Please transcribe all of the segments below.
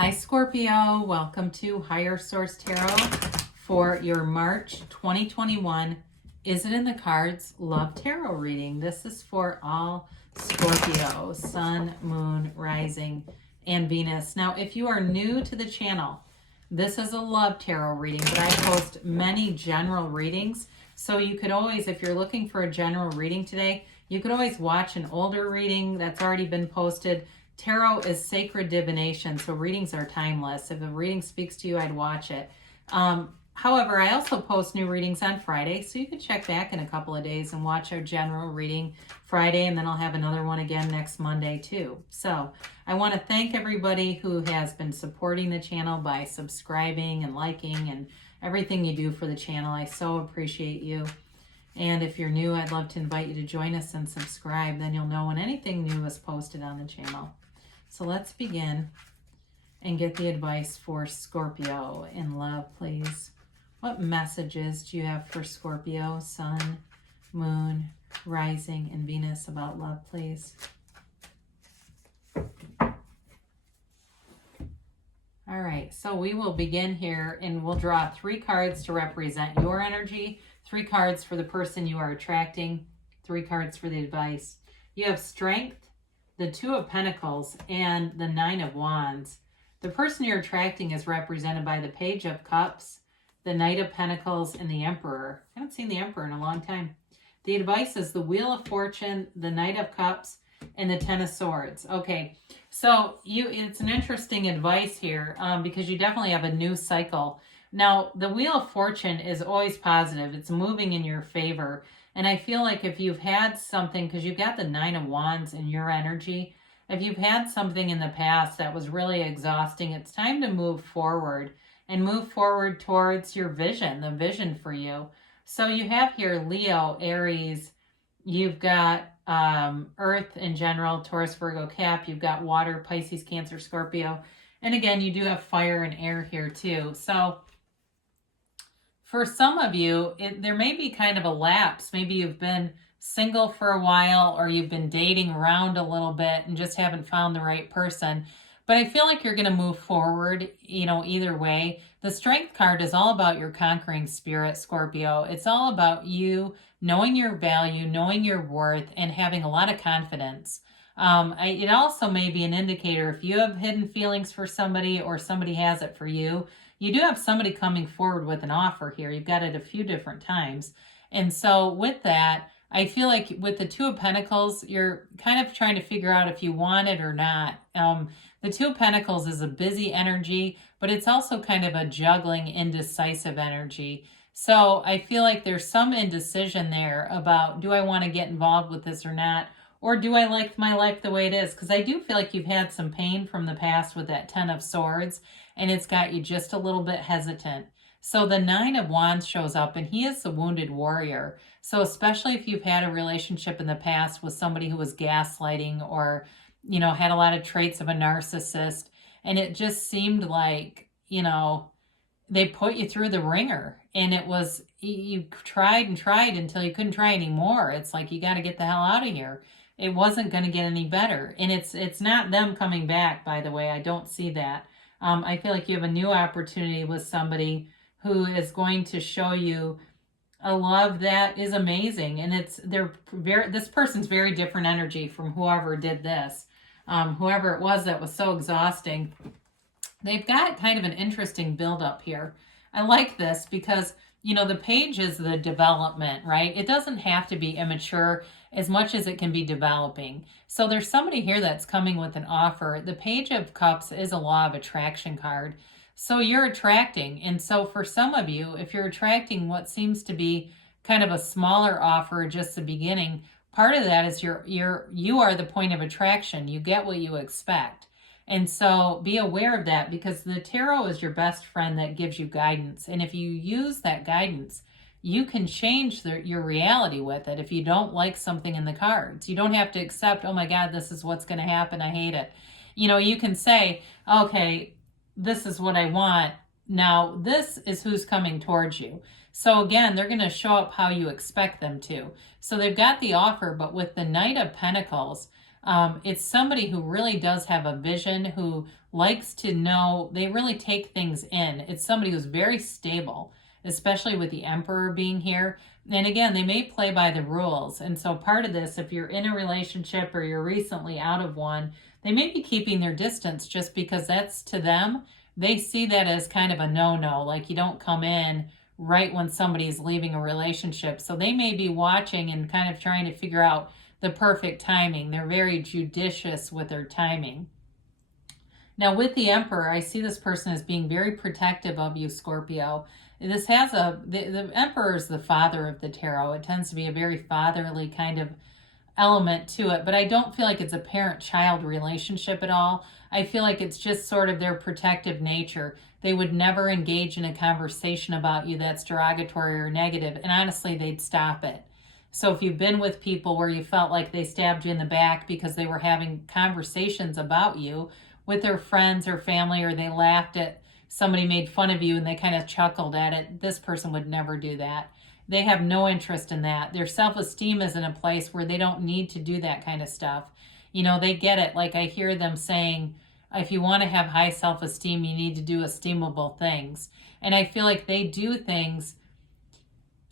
Hi Scorpio, welcome to Higher Source Tarot for your March 2021 Is It in the Cards Love Tarot reading. This is for all Scorpio, Sun, Moon, Rising, and Venus. Now, if you are new to the channel, this is a love tarot reading, but I post many general readings. So you could always, if you're looking for a general reading today, you could always watch an older reading that's already been posted. Tarot is sacred divination, so readings are timeless. If a reading speaks to you, I'd watch it. However, I also post new readings on Friday, so you can check back in a couple of days and watch our general reading Friday, and then I'll have another one again next Monday too. So I want to thank everybody who has been supporting the channel by subscribing and liking and everything you do for the channel. I so appreciate you. And if you're new, I'd love to invite you to join us and subscribe. Then you'll know when anything new is posted on the channel. So let's begin and get the advice for Scorpio in love, please. What messages do you have for Scorpio, Sun, Moon, Rising, and Venus about love, please? All right, so we will begin here and we'll draw 3 cards to represent your energy, 3 cards for the person you are attracting, 3 cards for the advice. You have Strength, the 2 of Pentacles, and the 9 of Wands. The person you're attracting is represented by the Page of Cups, the Knight of Pentacles, and the Emperor. I haven't seen the Emperor in a long time. The advice is the Wheel of Fortune, the Knight of Cups, and the 10 of Swords. Okay, so it's an interesting advice here because you definitely have a new cycle. Now, the Wheel of Fortune is always positive. It's moving in your favor. And I feel like if you've had something, because you've got the 9 of Wands in your energy, if you've had something in the past that was really exhausting, it's time to move forward and move forward towards your vision, the vision for you. So you have here Leo, Aries, you've got Earth in general, Taurus, Virgo, Cap, you've got Water, Pisces, Cancer, Scorpio. And again, you do have fire and air here too. So for some of you, there may be kind of a lapse. Maybe you've been single for a while or you've been dating around a little bit and just haven't found the right person. But I feel like you're going to move forward, either way. The Strength card is all about your conquering spirit, Scorpio. It's all about you knowing your value, knowing your worth, and having a lot of confidence. It also may be an indicator if you have hidden feelings for somebody or somebody has it for you. You do have somebody coming forward with an offer here. You've got it a few different times. And so with that, I feel like with the 2 of Pentacles, you're kind of trying to figure out if you want it or not. The 2 of Pentacles is a busy energy, but it's also kind of a juggling, indecisive energy. So I feel like there's some indecision there about, do I want to get involved with this or not? Or do I like my life the way it is? Because I do feel like you've had some pain from the past with that 10 of Swords, and it's got you just a little bit hesitant. So the 9 of Wands shows up, and he is the wounded warrior. So especially if you've had a relationship in the past with somebody who was gaslighting or, had a lot of traits of a narcissist, and it just seemed like, they put you through the ringer, and it was, you tried and tried until you couldn't try anymore. It's like, you got to get the hell out of here. It wasn't going to get any better. And it's not them coming back, by the way. I don't see that. I feel like you have a new opportunity with somebody who is going to show you a love that is amazing. And this person's very different energy from whoever did this. Whoever it was that was so exhausting. They've got kind of an interesting buildup here. I like this because, the page is the development, right? It doesn't have to be immature as much as it can be developing. So there's somebody here that's coming with an offer. The Page of Cups is a law of attraction card. So you're attracting. And so for some of you, if you're attracting what seems to be kind of a smaller offer, just the beginning, part of that is you are the point of attraction. You get what you expect. And so be aware of that because the tarot is your best friend that gives you guidance. And if you use that guidance, you can change your reality with it if you don't like something in the cards. You don't have to accept, oh my God, this is what's going to happen. I hate it. You can say, okay, this is what I want. Now, this is who's coming towards you. So again, they're going to show up how you expect them to. So they've got the offer, but with the Knight of Pentacles, It's somebody who really does have a vision, who likes to know, they really take things in. It's somebody who's very stable, especially with the Emperor being here. And again, they may play by the rules. And so part of this, if you're in a relationship or you're recently out of one, they may be keeping their distance just because that's, to them, they see that as kind of a no-no. Like, you don't come in right when somebody's leaving a relationship. So they may be watching and kind of trying to figure out the perfect timing. They're very judicious with their timing. Now with the Emperor, I see this person as being very protective of you, Scorpio. This has the Emperor is the father of the tarot. It tends to be a very fatherly kind of element to it, but I don't feel like it's a parent-child relationship at all. I feel like it's just sort of their protective nature. They would never engage in a conversation about you that's derogatory or negative, and honestly, they'd stop it. So if you've been with people where you felt like they stabbed you in the back because they were having conversations about you with their friends or family, or they laughed at somebody made fun of you and they kind of chuckled at it, this person would never do that. They have no interest in that. Their self-esteem is in a place where they don't need to do that kind of stuff. You know, they get it. Like, I hear them saying, if you want to have high self-esteem, you need to do esteemable things. And I feel like they do things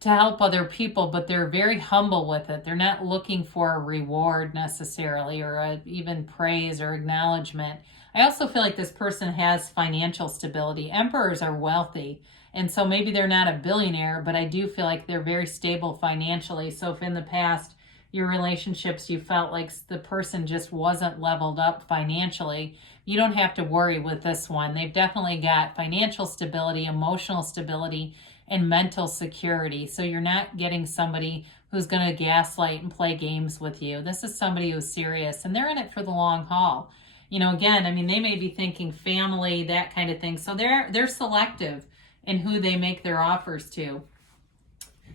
to help other people, but they're very humble with it. They're not looking for a reward necessarily, or even praise or acknowledgement. I also feel like this person has financial stability. Emperors are wealthy, and so maybe they're not a billionaire, but I do feel like they're very stable financially. So if in the past, your relationships, you felt like the person just wasn't leveled up financially, you don't have to worry with this one. They've definitely got financial stability, emotional stability, and mental security. So you're not getting somebody who's going to gaslight and play games with you. This is somebody who's serious, and they're in it for the long haul. You know, again, I mean, they may be thinking family, that kind of thing. So they're selective in who they make their offers to.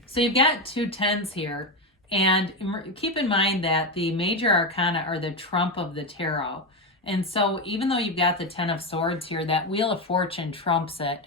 So you've got 2 10s here. And keep in mind that the major arcana are the trump of the tarot. And so even though you've got the 10 of swords here, that Wheel of Fortune trumps it.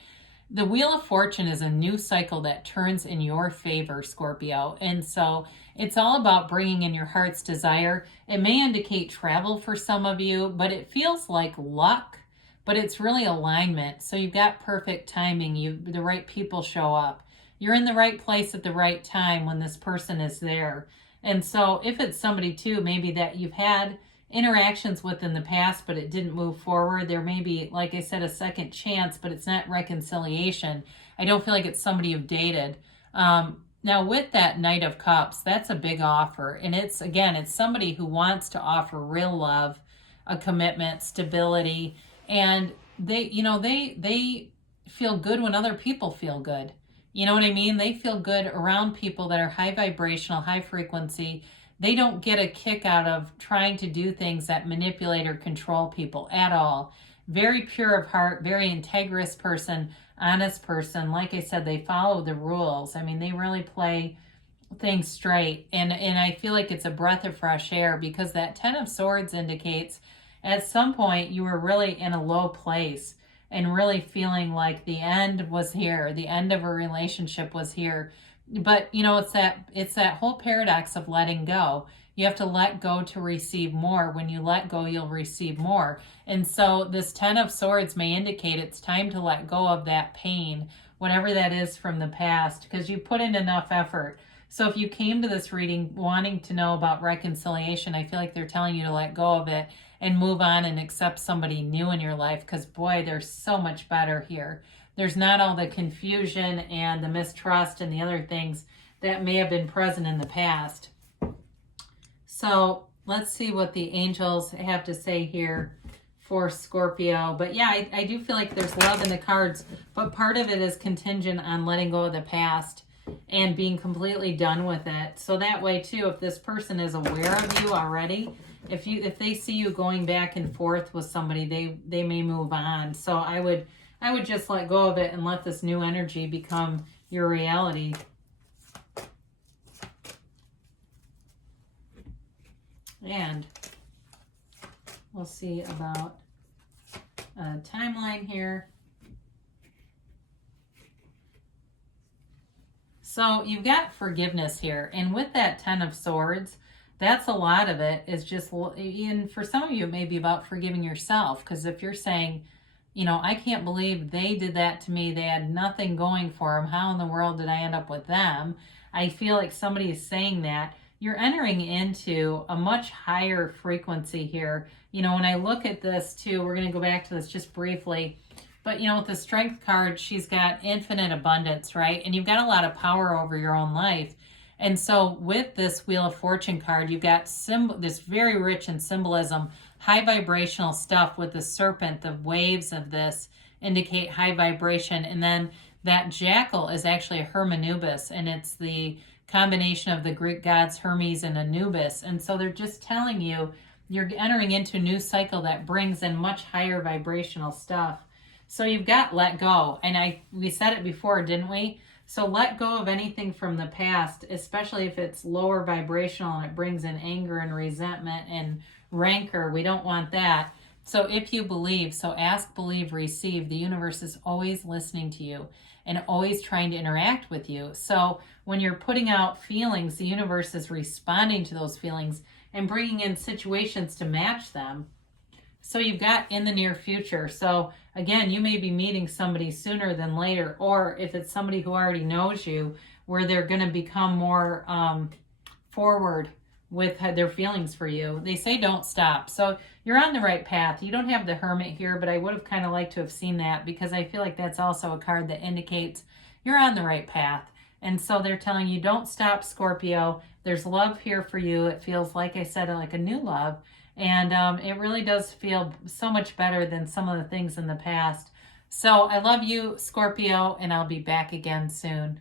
The Wheel of Fortune is a new cycle that turns in your favor, Scorpio. And so it's all about bringing in your heart's desire. It may indicate travel for some of you, but it feels like luck, but it's really alignment. So you've got perfect timing. The right people show up. You're in the right place at the right time when this person is there. And so if it's somebody too, maybe that you've had interactions with in the past, but it didn't move forward, there may be, like I said, a second chance, but it's not reconciliation. I don't feel like it's somebody you've dated. Now with that Knight of Cups, that's a big offer. And it's somebody who wants to offer real love, a commitment, stability, and they feel good when other people feel good. You know what I mean? They feel good around people that are high vibrational, high frequency. They don't get a kick out of trying to do things that manipulate or control people at all. Very pure of heart, very integrous person, honest person. Like I said, they follow the rules. I mean, they really play things straight. And I feel like it's a breath of fresh air, because that 10 of Swords indicates at some point you were really in a low place and really feeling like the end was here, the end of a relationship was here. But you know, it's that whole paradox of letting go. You have to let go to receive more. When you let go, you'll receive more. And so this 10 of Swords may indicate it's time to let go of that pain, whatever that is from the past, because you put in enough effort. So if you came to this reading wanting to know about reconciliation, I feel like they're telling you to let go of it and move on and accept somebody new in your life, because boy, they're so much better here. There's not all the confusion and the mistrust and the other things that may have been present in the past. So let's see what the angels have to say here for Scorpio. But yeah, I do feel like there's love in the cards, but part of it is contingent on letting go of the past and being completely done with it. So that way too, if this person is aware of you already, if they see you going back and forth with somebody, they may move on. So I would just let go of it and let this new energy become your reality. And we'll see about a timeline here. So you've got forgiveness here. And with that 10 of Swords, that's a lot of it, is just, and for some of you, it may be about forgiving yourself. Because if you're saying, you know, I can't believe they did that to me. They had nothing going for them. How in the world did I end up with them? I feel like somebody is saying that. You're entering into a much higher frequency here. You know, when I look at this too, we're going to go back to this just briefly. But, you know, with the Strength card, she's got infinite abundance, right? And you've got a lot of power over your own life. And so with this Wheel of Fortune card, you've got this very rich in symbolism, high vibrational stuff with the serpent. The waves of this indicate high vibration. And then that jackal is actually a Hermanubis, and it's the combination of the Greek gods Hermes and Anubis. And so they're just telling you you're entering into a new cycle that brings in much higher vibrational stuff. So you've got let go. And we said it before, didn't we? So let go of anything from the past, especially if it's lower vibrational and it brings in anger and resentment and rancor. We don't want that. So if you believe, so ask, believe, receive. The universe is always listening to you and always trying to interact with you. So when you're putting out feelings, the universe is responding to those feelings and bringing in situations to match them. So you've got in the near future. So again, you may be meeting somebody sooner than later, or if it's somebody who already knows you, where they're going to become more forward with their feelings for you. They say don't stop. So you're on the right path. You don't have the Hermit here, but I would have kind of liked to have seen that, because I feel like that's also a card that indicates you're on the right path. And so they're telling you don't stop, Scorpio. There's love here for you. It feels, like I said, like a new love. And it really does feel so much better than some of the things in the past. So I love you, Scorpio, and I'll be back again soon.